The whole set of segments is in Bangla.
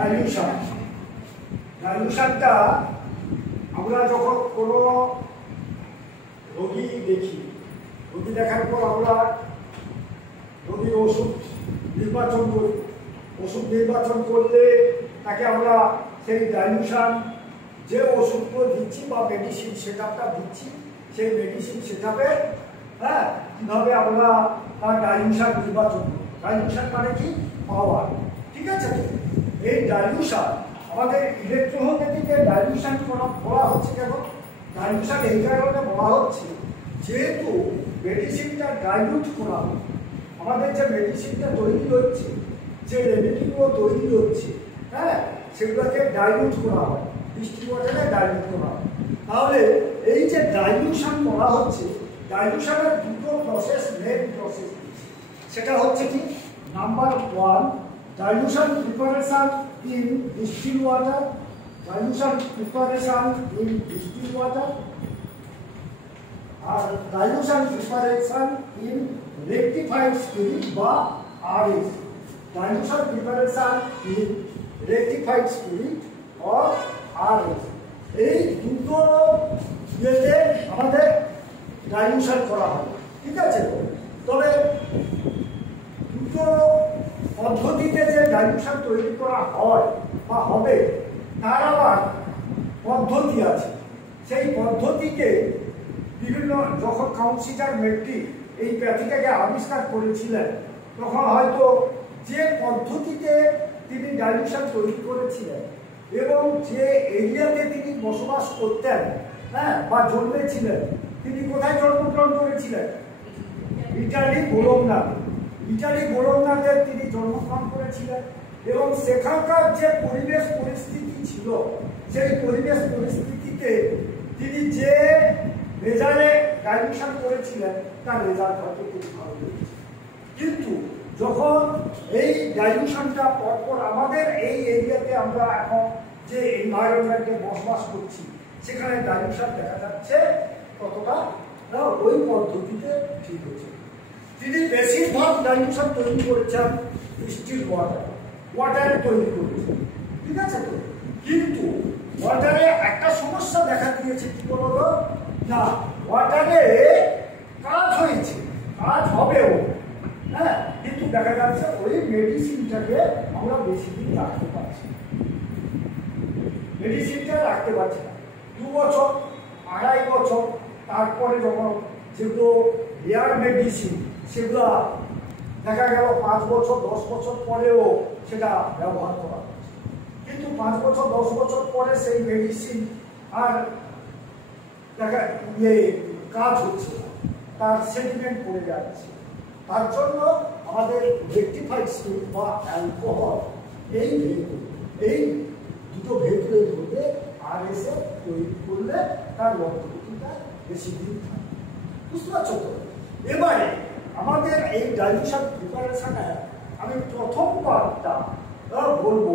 ডাইলিউশন। ডাইলিউশনটা আমরা যখন কোনো রোগী দেখি, রোগী দেখার পর আমরা রোগীর ওষুধ নির্বাচন করি। ওষুধ নির্বাচন করলে তাকে আমরা সেই ডাইলিউশন যে ওষুধগুলো দিচ্ছি বা মেডিসিন সেটআপটা দিচ্ছি, সেই মেডিসিন সেটআপে কীভাবে আমরা তার ডাইলিউশন নির্বাচন করি। ডাইলিউশন মানে কি? পাওয়ার। ঠিক আছে? এই ডাইলিউশন আমাদের ইলেকট্রোমেটিকে ডাইলিউশন বলা হচ্ছে কেন? ডাইলিউশন এই কারণে বলা হচ্ছে যেহেতু মেডিসিনটা ডাইলিউট করা হবে, আমাদের যে মেডিসিনটা তৈরি হচ্ছে, যে রেমেডিগুলো তৈরি হচ্ছে, সেগুলোকে ডাইলিউট করা হয়, বৃষ্টি ওয়াটারে ডাইলিউট করা হয়। তাহলে এই যে ডাইলিউশন করা হচ্ছে, ডাইলিউশনের দুটো প্রসেস, মেন প্রসেস, সেটা হচ্ছে কি? Number 1, dilution preparation in distil water, dilution preparation in distil water, আর dilution preparation in rectified spirit বা RS, dilution preparation in rectified spirit or RS. এই দুটো ইয়েতে আমাদের ডাইলিউশন করা হয়। ঠিক আছে? তবে দুটো পদ্ধতিতে যে ডাইলিউশন তৈরি করা হয় বা হবে, তার আবার পদ্ধতি আছে। সেই পদ্ধতিকে বিভিন্ন, যখন কাউন্সিলর মেট্রি এই প্যাথিটাকে আবিষ্কার করেছিলেন, তখন হয়তো যে পদ্ধতিতে তিনি ডাইলিউশন তৈরি করেছিলেন এবং যে এরিয়াতে তিনি বসবাস করতেন, বা জন্মেছিলেন, তিনি কোথায় জন্মগ্রহণ করেছিলেন? ইটালি বোলোগনাতে। ইটালি বোলোগনাতে তিনি জন্মগ্রহণ করেছিলেন এবং সেখানকার যে পরিবেশ পরিস্থিতি ছিল, সেই পরিবেশ পরিস্থিতিতে তিনি যে রেজাল্টে ডাইলিউশন করেছিলেন, তার রেজাল্ট হয়তো খুব ভালো হয়েছে। কিন্তু যখন এই ডাইলিউশনটা পরপর আমাদের এই এরিয়াতে আমরা এখন যে এনভায়রনমেন্টে বসবাস করছি, সেখানে ডাইলিউশন দেখা যাচ্ছে ততটা ওই পদ্ধতিতে ঠিক হয়েছে। তিনি বেশিরভাগ ডাইলিউশন তৈরি করেছেন ডিস্টিল ওয়াটারে তৈরি করেছেন। ঠিক আছে তো? কিন্তু ওয়াটারে একটা সমস্যা দেখা দিয়েছে, কি বলবো না, ওয়াটারে কাজ হয়েছে, কাজ হবেও, কিন্তু দেখা যাচ্ছে ওই মেডিসিনটাকে আমরা বেশি দিন রাখতে পারছি না। মেডিসিনটা রাখতে পারছি না 2 বছর, 2.5 বছর, তারপরে যখন যেগুলো রেয়ার মেডিসিন, সেগুলো দেখা গেল 5 বছর 10 বছর পরেও সেটা ব্যবহার করা হচ্ছে। কিন্তু 5 বছর 10 বছর পরে সেই মেডিসিন আর দেখা কাজ হচ্ছে না, তার সেডিমেন্ট পড়ে যাচ্ছে। তার জন্য আমাদের রেকটিফাইড স্পিরিট বা অ্যালকোহল, এই দুটো ভেহিকুলের মধ্যে আরএসএ তৈরি করলে তার লংজিভিটিটা বেশি দিন থাকে। বুঝতে পারছো তো? এবারে আমাদের এই ডাইলিউশন প্রিপারেশনে আমি প্রথম পার্টটা বলবো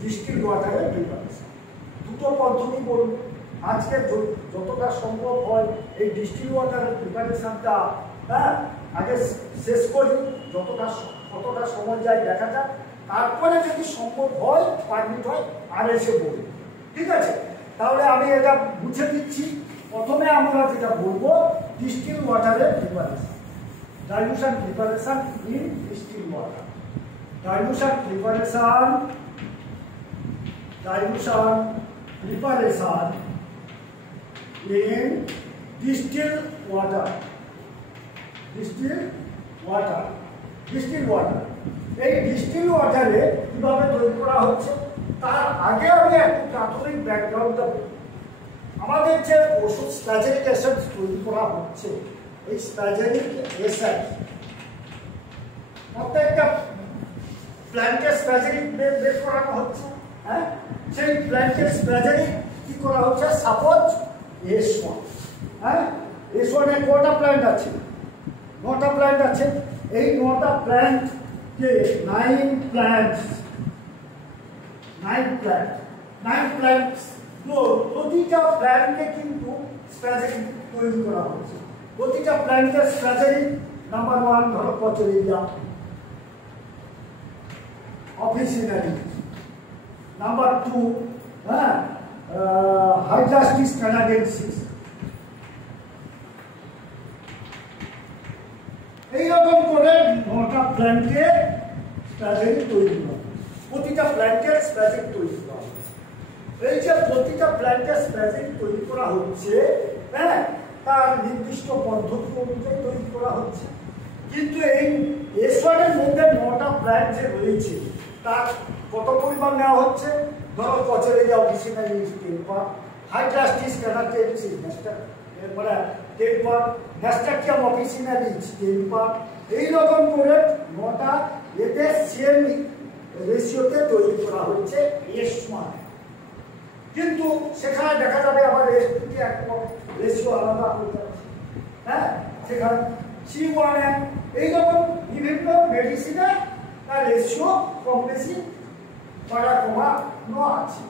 ডিস্টিল ওয়াটারের প্রিপারেশন। দুটো পদ্ধতি বলবো। আজকে যতটা সম্ভব হয় এই ডিস্টিল ওয়াটারের প্রিপারেশনটা আগে শেষ করি, কতটা সময় যায় দেখা যাক, তারপরে যদি সম্ভব হয়, পারমিট হয়, আর এসে বলি। ঠিক আছে? তাহলে আমি এটা বুঝে দিচ্ছি। প্রথমে আমরা যেটা বলবো ডিস্টিল ওয়াটারের preparation, dilution preparation in distil water. Dilution preparation in distilled water. এই ডিস্টিল ওয়াটারে কিভাবে তৈরি করা হচ্ছে তার আগে আমি একটু প্রাথমিক ব্যাকগ্রাউন্ডটা বলি। আমাদের যে ওষুধ স্প্যাজেরিক অ্যাসিড তৈরি করা হচ্ছে, এই স্প্যাজেরিক অ্যাসিড প্রত্যেকটা প্ল্যান্টের স্প্যাজেরিক বের করানো হচ্ছে। সেই প্ল্যান্টের স্প্যাজেরিক কি করা হচ্ছে? সাপোজ S1, S1 এর কটা প্ল্যান্ট আছে? 9টা প্ল্যান্ট আছে। এই 9টা প্ল্যান্টকে 9 প্ল্যান্ট প্রতিটা প্ল্যান্টে কিন্তু স্প্যাজেরিক তৈরি করা হচ্ছে। প্রতিটা প্ল্যান্টের স্প্যাজেরিক নাম্বার 1 ধরো পচেরিয়া, অফিসিনারি, নাম্বার 2 হ্যাঁ হাইড্রাস্টিস কানাডেন্সিস। এইরকম করে 9টা প্ল্যান্টে স্প্যাজেরি তৈরি করা, প্রতিটা প্ল্যান্টের স্প্যাজেরি তৈরি করা। এই যে প্রতিটা প্ল্যান্টের স্প্যাজেরি তৈরি করা হচ্ছে, হ্যাঁ, তার নির্দিষ্ট পদ্ধতি অনুযায়ী তৈরি করা হচ্ছে। কিন্তু এই S1 এর মধ্যে 9টা প্ল্যান্ট যে রয়েছে তার কত পরিমাণ নেওয়া হচ্ছে? ধরো কচেরিয়া অফিসিনালি 10 পার্ট, হাইড্রাস্টিস কানাডেন্সিস মানে 10 পার্ট, ন্যাস্টাকিয়াম অফিসিনালি 10 পার্ট। এইরকম করে 9টা এতে সেম রেশিওতে তৈরি করা হচ্ছে S1। কিন্তু সেখানে দেখা যাবে আবার S2 কে একটা রেশিও আলাদা হতে পারে, হ্যাঁ, সেখানে C1 এইরকম বিভিন্ন মেডিসিনে তার রেশিও কম বেশি বাড়া কমানো আছে।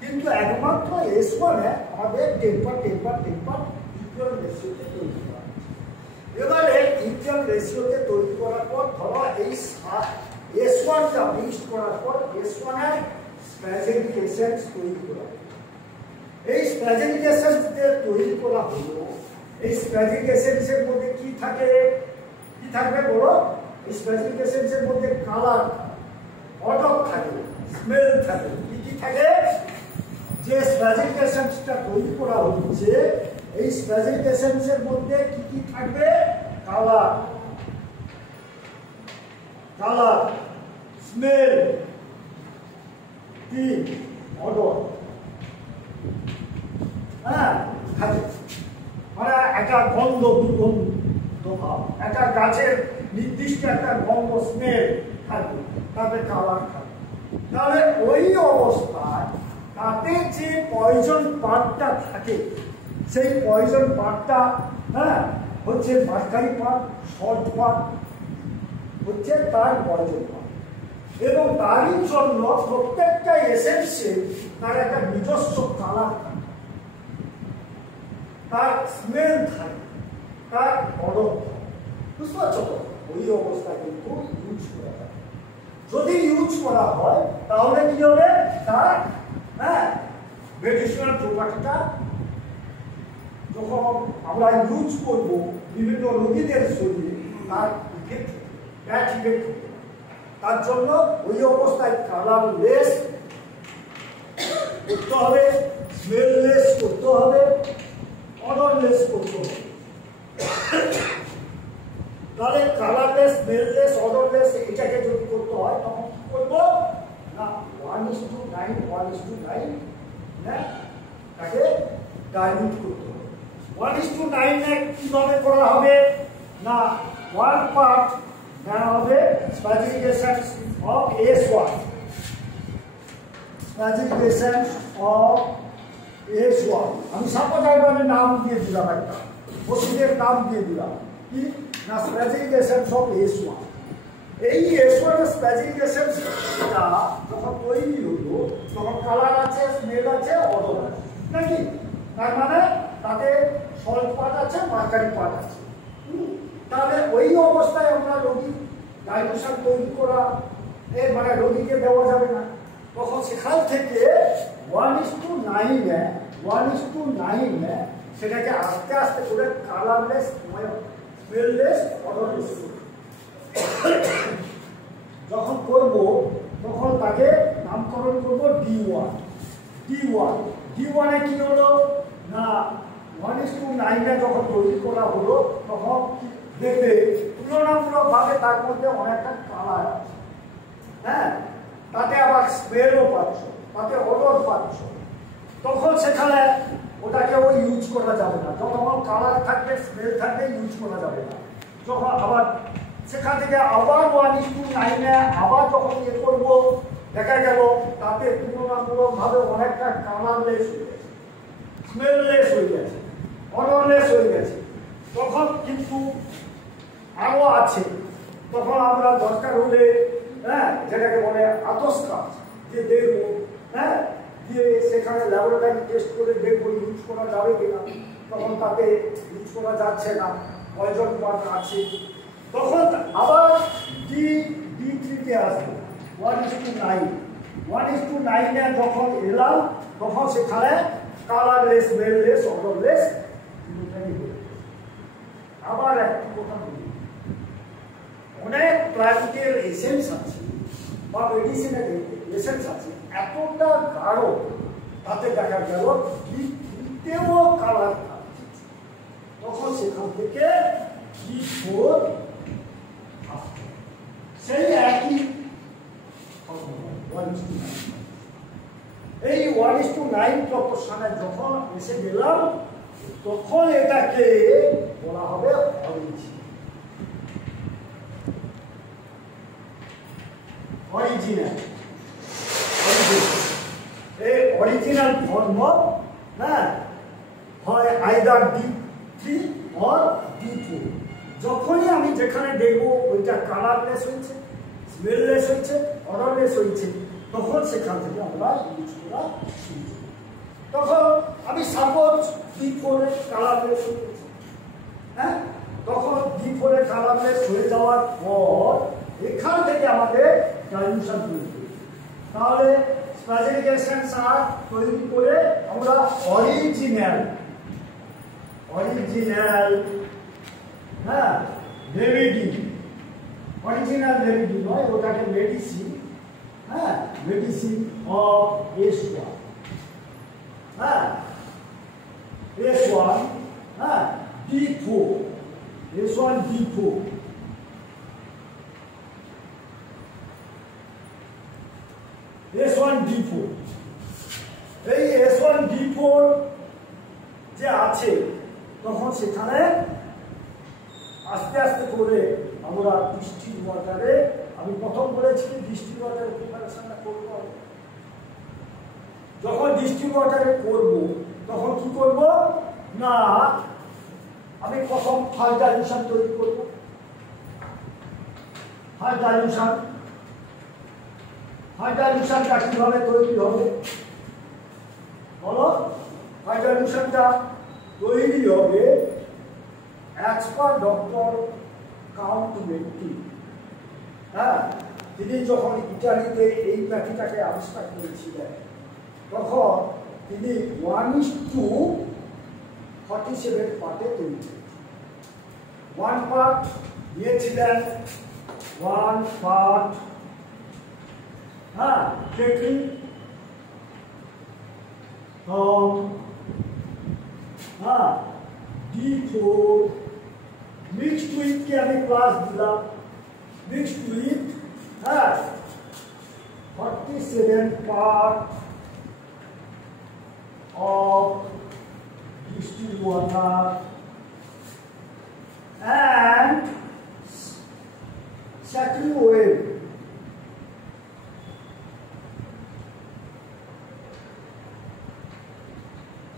কিন্তু একমাত্র S1 আমাদের 10 পার্ট ইকুয়াল রেশিওতে তৈরি করা হচ্ছে। এবারে ইকুয়াল রেশিওতে তৈরি করার পর ধরো এই S1 টা মিক্সড করার পর S1 এর স্প্যাজেরিক এসেন্স তৈরি করা। এই স্প্যাজেরিক এসেন্স তৈরি করা হলো, এই স্প্যাজেরিক এসেন্সের মধ্যে কি থাকে, কি থাকবে বলো? এই স্প্যাজেরিক এসেন্সের মধ্যে কালার, অডর থাকে, স্মেল থাকে। কি কি থাকে? যে স্প্যাজেরিক এসেন্সটা তৈরি করা হচ্ছে এই স্প্যাজেরিক এসেন্সের মধ্যে কি কি থাকবে? কালার, স্মেল, কি অডর, হ্যাঁ, থাকে। মানে একটা গন্ধ, দুর্গন্ধ ভাব, একটা গাছের নির্দিষ্ট একটা গন্ধ, স্মেল থাকবে, তাদের কালার থাকবে। তাহলে ওই অবস্থায় তাতে যে পয়জন পার্টটা থাকে সেই পয়জন পার্টটা, হ্যাঁ, হচ্ছে মার্কারি পার্ট, সল্ট পার্ট হচ্ছে তার পয়জন পার্ট। এবং তারই জন্য প্রত্যেকটা এসেন্সে তার একটা নিজস্ব কালার থাকে, তার স্মেল থাকে, তার অডর থাকে। বুঝতে পারছো তো? ওই অবস্থা কিন্তু ইউজ করা হয়। যদি ইউজ করা হয় তাহলে কি হবে? তার, হ্যাঁ, মেডিসিনাল প্রপার্টিটা যখন আমরা ইউজ করবো বিভিন্ন রোগীদের শরীরে তার ইফেক্ট, ব্যাড ইফেক্ট হবে। তার জন্য ওই অবস্থায় কালারলেস করতে হবে, স্মেললেস করতে হবে, অডরলেস করতে হবে। তাহলে কালারলেস, স্মেললেস, অডরলেস এটাকে যদি করতে হয় তখন কি করবো না 1:9 তাকে ডাইলিউট করতে হবে। 1:9 কিভাবে করা হবে না 1 পার্ট নেওয়া হবে spagyric essence of S1, spagyric essence of S1। আমি সাপোজ একবারে নাম দিয়ে দিলাম, একটা ওষুধের নাম দিয়ে দিলাম কি না স্প্যাজেরিক এসেন্স অফ S1। এই S1 এর স্প্যাজেরিক এসেন্সটা যখন তৈরি হলো তখন কালার আছে, স্মেল আছে, অডর আছে, নাকি? তার মানে তাতে সল্ট পার্ট আছে, মার্কারি পার্ট আছে। তাহলে ওই অবস্থায় আমরা রোগী ডাইলুশন তৈরি করা মানে রোগীকে দেওয়া যাবে না। তখন সেখান থেকে 1:9 সেটাকে আস্তে আস্তে করে কালারলেস, স্মেললেস, অডরলেস যখন করব তখন তাকে নামকরণ করব D1। D1 এ কি হলো না 1:9 যখন তৈরি করা হলো তখন দেখবে তুলনামূলকভাবে তার মধ্যে অনেকটা কালার আছে, হ্যাঁ, তাতে আবার স্মেলও পাচ্ছ, তাতে অডর পাচ্ছ। তখন সেখানে ওটাকে ওই ইউজ করা যাবে না। যখন কালার থাকবে, স্মেল থাকবে, ইউজ করা যাবে না। যখন আবার সেখান থেকে আবার 1:9 আবার যখন ইয়ে করবো দেখা গেল তাতে তুলনামূলকভাবে অনেকটা কালারলেস হয়ে গেছে, স্মেললেস হয়ে গেছে, অডরলেস হয়ে গেছে। তখন কিন্তু আরো আছে, তখন আমরা দরকার হলে, হ্যাঁ, যেটাকে বলে আতস কাজ যে দেখবো, হ্যাঁ, দিয়ে সেখানে ল্যাবরেটরি টেস্ট করে দেখবো ইউজ করা যাবে কিনা। তখন তাতে ইউজ করা যাচ্ছে না, পয়জন পার্ট আছে। তখন আবার D3 তে আসবে 1:9। 1:9 যখন এলাম তখন সেখানে কালারলেস, স্মেললেস, অডরলেস দুটোই হয়ে গেছে। আবার একটি কথা বলি, অনেক প্লান্টের এসেন্স আছে বা মেডিসিনের এসেন্স আছে এতটা গাঢ়, তাতে দেখা গেল দিতেও কালার থাকছে, তখন সেখান থেকে B4 আসবে। সেই একই এই 1:9 প্রপোর্শনে যখন এসে গেলাম তখন এটাকে বলা হবে অরিজিনাল। এই অরিজিনাল ফর্ম হ্যাঁ হয় আইদার D3 অর D4। যখনই আমি যেখানে দেখবো ওইটা কালারলেস হয়েছে, স্মেললেস হয়েছে, অডরলেস হয়েছে, তখন সেখান থেকে আমরা ইউজ করা শুরু করি। তখন আমি সাপোজ D4 কালারলেস হয়েছে, হ্যাঁ, তখন D4 কালারলেস হয়ে যাওয়ার পর এখান থেকে আমাদের ডাইলুশন তৈরি করি। তাহলে স্পেসিফিকেশন চার্ট তৈরি করে আমরা অরিজিনাল হ্যাঁ রেমেডি, অরিজিনাল রেমেডি নয়, ওটাকে মেডিসিন, হ্যাঁ মেডিসিন অফ S1, হ্যাঁ S1 হ্যাঁ D4, S1 D4, S1 D4। এই S1 D4 যে আছে তখন সেখানে আস্তে আস্তে করে আমরা ডিস্টিল ওয়াটারে, আমি প্রথম বলেছি ডিস্টিল ওয়াটারের প্রিপারেশনটা করব। যখন ডিস্টিল ওয়াটারে করব তখন কি করব না, আমি প্রথম ফার্স্ট ডাইলুশন তৈরি করব। ফার্স্ট ডাইলুশনটা কিভাবে তৈরি হবে বলো? ফার্স্ট ডাইলুশনটা তৈরি হবে as per doctor count mentee. হ্যাঁ, তিনি যখন ইটালিতে এই প্যাথিটাকে আবিষ্কার করেছিলেন তখন তিনি 1:47 পার্টে তৈরি করেছিলেন। 1 পার্ট দিয়েছিলেন, 1 পার্ট হ্যাঁ taking from D4 mixed with के अभी क्लास दिला, mixed with 47 part of distilled water and second wave.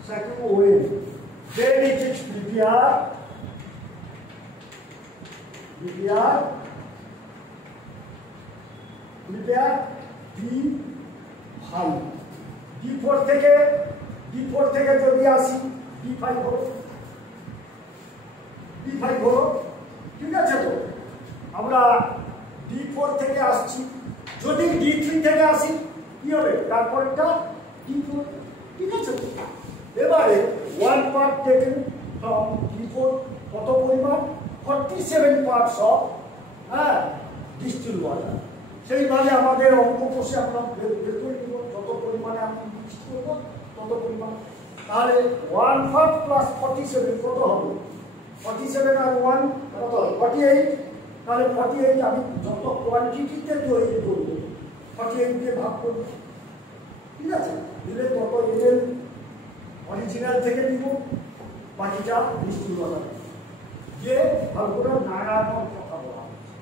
Second wave, then it is prepared D5, D4 থেকে যদি আসি D5 হলো, ঠিক আছে? তো আমরা D4 থেকে আসছি, যদি D3 থেকে আসি কি হবে? তারপরটা D4, ঠিক আছে? এবারে 1 পার্ট টেকেন ফ্রম D4 কত পরিমাণ? 47 পার্টস অফ ডিস্টিল ওয়াটার। সেইভাবে আমাদের অঙ্ক কষে আমরা বের করে নিব, যত পরিমাণে আমি মিক্স করব তত পরিমাণ। তাহলে 1 পার্ট প্লাস 47 কত হবে? 47 আর 1 কত? 48। তাহলে 48 আমি যত কোয়ান্টিটিতে তৈরি করব 48 দিয়ে ভাগ করব, ঠিক আছে? দিলে তত এল অরিজিনাল থেকে নিব, বাকিটা ডিস্টিল ওয়াটার দিয়ে ভালো করে নাড়ানোর কথা বলা হচ্ছে।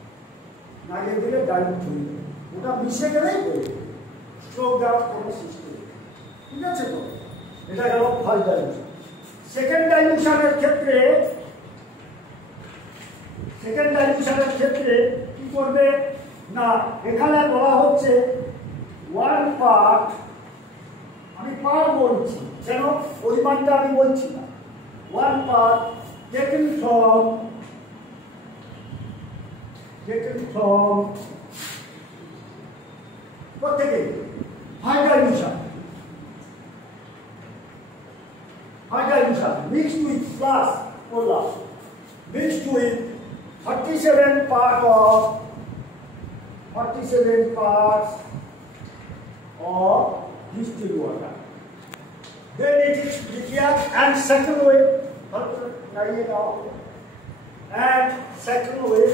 নাড়িয়ে দিলে ডাইলুট হয়ে যাবে, ওটা মিশে গেলেই হয়ে যাবে, স্ট্রোক দেওয়ার কোনো সিস্টেম, ঠিক আছে? তো এটা গেল ফার্স্ট ডাইলুশন। সেকেন্ড ডাইলুশনের ক্ষেত্রে কি করবে না, এখানে বলা হচ্ছে 1 পার্ট, আমি পার বলছি যেন পরিমাণটা আমি বলছি না, 1 পার্ট taken from কোথেকে high dilution mixed with plus cola mixed with 47 parts of distilled water. Then it is prepared and second way, and second way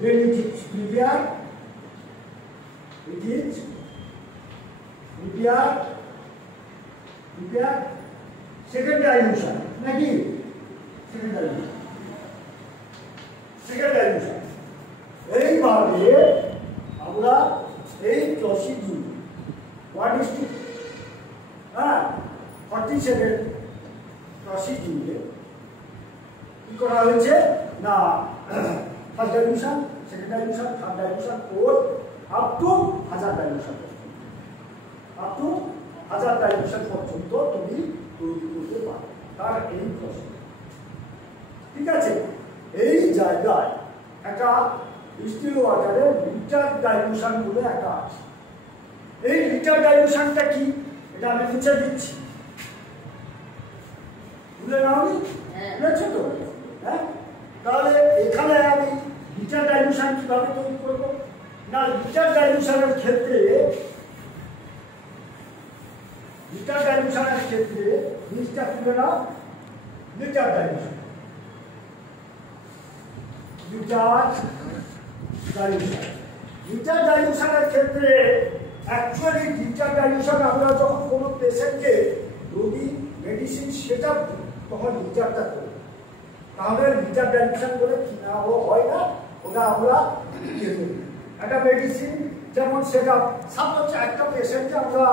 when it is prepared, second dilution, এইভাবে আমরা এই প্রসিডিউর 1:47 প্রসিডিউরে কি করা হয়েছে না first dilution, second dilution, third dilution, fourth up to 1000 dilution, পর্যন্ত তুমি তৈরি করতে পারো তার এই প্রসিডিউর। ঠিক আছে, এই জায়গায় একটা ডিস্টিল ওয়াটারের লিটার ডাইলুশন বলে একটা আছে। এই লিটার ডাইলুশনটা কি এটা আমি নিচে দিচ্ছি, বুঝলে না? আমি বুঝেছো তো? হ্যাঁ, তাহলে এখানে আমি লিটার ডাইলুশন কিভাবে তৈরি করব না, লিটার ডাইলুশনের ক্ষেত্রে জিনিসটা তুলে নাও। লিটার ডাইলুশনের ক্ষেত্রে অ্যাকচুয়ালি লিটার ডাইলুশন আমরা যখন কোনো পেশেন্টকে রোগী মেডিসিন সেটা তখন লিটারটা করি, তাহলে লিটার ডাইলুশন বলে কিনা হয় না, ওটা আমরা একটা মেডিসিন যেমন সেটা সাপোজ একটা পেশেন্টকে আমরা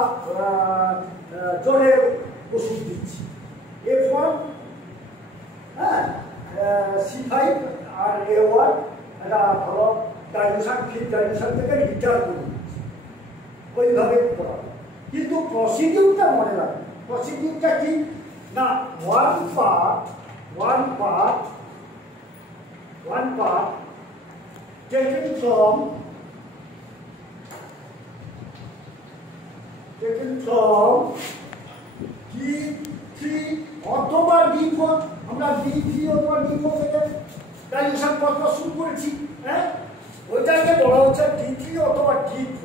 জ্বরের ওষুধ দিচ্ছি F1, হ্যাঁ, C5 আর A1, একটা ভালো ডাইলুশন ফিল ডাইলুশন থেকে লিটার করে দিচ্ছি, ওইভাবে করা। কিন্তু প্রসিডিউরটা মনে রাখবে, প্রসিডিউরটা কি না, one part taken from D3 অথবা D4, আমরা D3 অথবা D4 থেকে ডাইলুশন পদ্ধতি শুরু করেছি, হ্যাঁ, ওইটাকে বলা হচ্ছে D3 অথবা D4।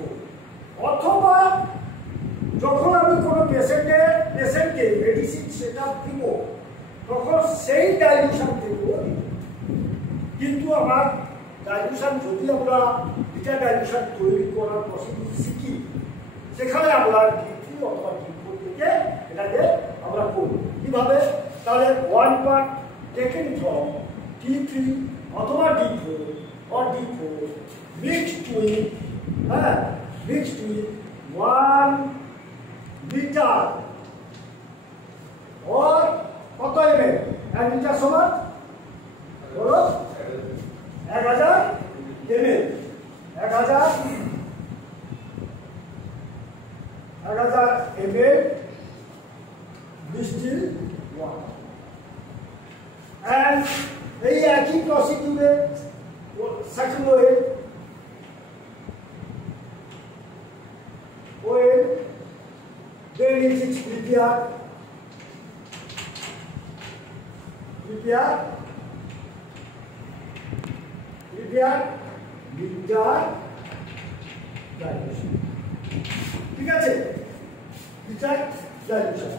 অথবা যখন আমি কোনো পেশেন্টকে মেডিসিন সেটা দিব তখন সেই ডাইলুশন দেব। কিন্তু আমার ডাইলুশন যদি আমরা লিটার ডাইলুশন তৈরি করার প্রসিডিউর শিখি, সেখানে আমরা D3 অথবা D4 থেকে এটাকে আমরা করব। কিভাবে? তাহলে one part taken from D3 অথবা D4 or D4 mixed with 1 liter or কত ml? 1 লিটার সমান বলো 1000 ml, 1000 ml distilled water, and এই একই প্রসিডিউরে second oil then it is prepared litre dilution. ঠিক আছে, লিটার ডাইলুশন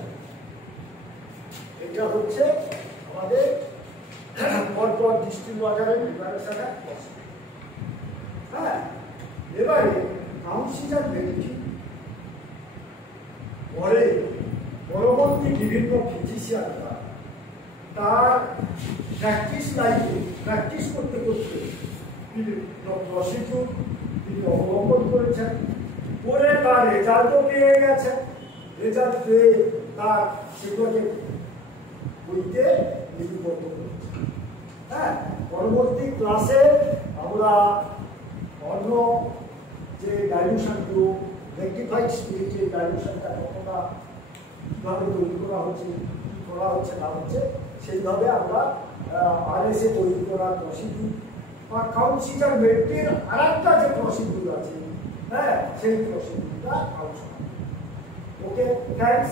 এটা হচ্ছে আমাদের পরপর ডিস্টিল ওয়াটারের প্রিপারেশনের প্রসেস। হ্যাঁ, এবারে কাউন্সিলার বেনিফিট পরে পরবর্তী বিভিন্ন ফিজিশিয়ানরা তার প্র্যাকটিস লাইফে প্র্যাকটিস করতে প্রসিডিউর তিনি অবলম্বন করেছেন, করে তার রেজাল্টও পেয়ে গেছেন। রেজাল্ট পেয়ে তার সেগুলোকে বইতে লিপিবদ্ধ করেছে। হ্যাঁ, পরবর্তী ক্লাসে আমরা অন্য যে ডাইলুশনগুলো রেকটিফাইড স্পিরিটের ডাইলুশনটা কতটা কীভাবে তৈরি করা হচ্ছে, কী করা হচ্ছে না হচ্ছে, সেইভাবে আমরা আরএসএ তৈরি করার প্রসিডিউর বা কাউন্সিলর ব্যক্তির আরেকটা যে প্রসিডিউর আছে, হ্যাঁ, সেই প্রসিডিউরটা আলোচনা। ওকে, থ্যাঙ্কস।